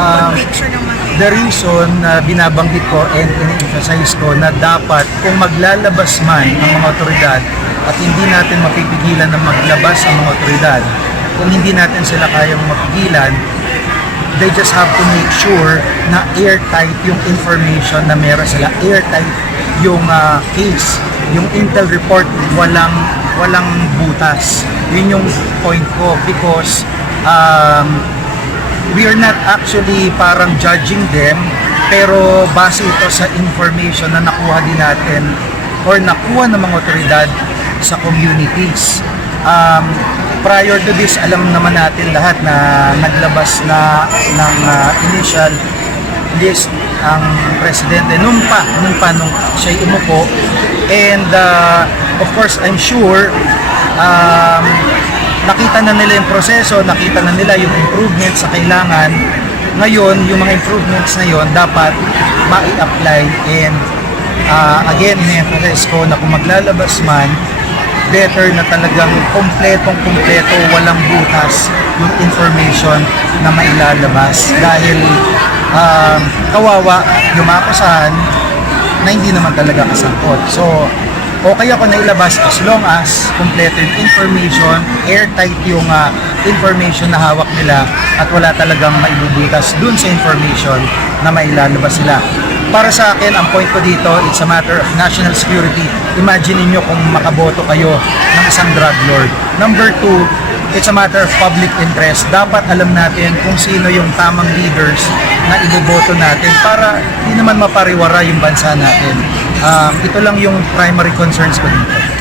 conviction ng mga The reason na binabanggit ko and in-emphasize ko na dapat kung maglalabas man ang mga otoridad at hindi natin mapipigilan na maglabas ang mga otoridad, kung hindi natin sila kayang mapigilan, they just have to make sure na airtight yung information na meron sila, airtight yung case, yung intel report, walang butas. Yun yung point ko because we are not actually parang judging them, pero base ito sa information na nakuha din natin or nakuha ng mga otoridad sa communities. Prior to this, alam naman natin lahat na naglabas na ng initial list ang presidente nung siya umupo, and of course I'm sure nakita na nila yung proseso, nakita na nila yung improvements sa kailangan. Ngayon, yung mga improvements na yon dapat ma-apply, and again, in-emphasize ko na kung maglalabas man, better na talagang kompleto, walang butas yung information na mailalabas, dahil kawawa yung mga kasahan na hindi naman talaga kasangkot. So, okay ako na ilabas as long as kompleto yung information, airtight yung information na hawak nila, at wala talagang maibubutas dun sa information na mailalabas sila. Para sa akin, ang point ko dito, it's a matter of national security. Imagine niyo kung makaboto kayo ng isang drug lord. Number two, it's a matter of public interest. Dapat alam natin kung sino yung tamang leaders na iboboto natin para hindi naman mapariwara yung bansa natin. Ito lang yung primary concerns ko dito.